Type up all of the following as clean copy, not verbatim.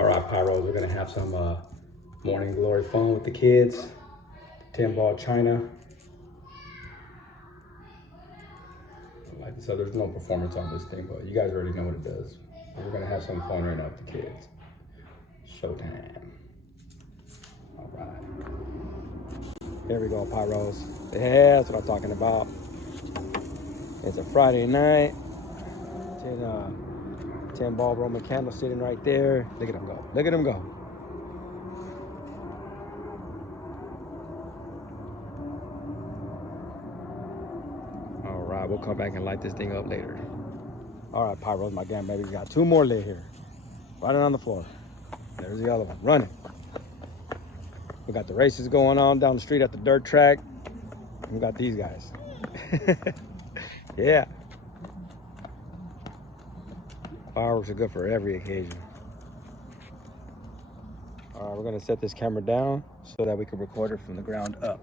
All right, Pyros, we're gonna have some morning glory fun with the kids. 10-ball China. Like I said, there's no performance on this thing, but you guys already know what it does. We're gonna have some fun right now with the kids. Showtime. All right. Here we go, Pyros. Yeah, that's what I'm talking about. It's a Friday night. 10-ball Roman candle sitting right there. Look at him go. Look at him go. All right, we'll come back and light this thing up later. All right, Pyros, my grandbaby's got 2 more lit here. Right on the floor. There's the other one, running. We got the races going on down the street at the dirt track. We got these guys. Yeah. Fireworks are good for every occasion. All right, we're gonna set this camera down so that we can record it from the ground up.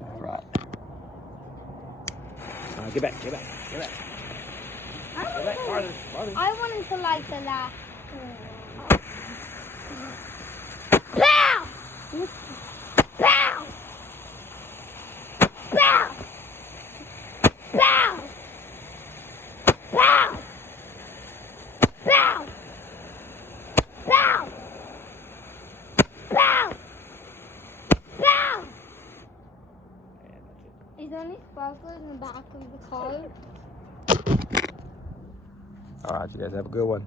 All right. Get back, get back, get back. Get back, farther, farther. I wanted to like the last one. Pow! Pow! Pow! Pow! Pow! Pow! Pow! Pow! Pow! Is there any sparklers in the back of the car? All right, you guys have a good one.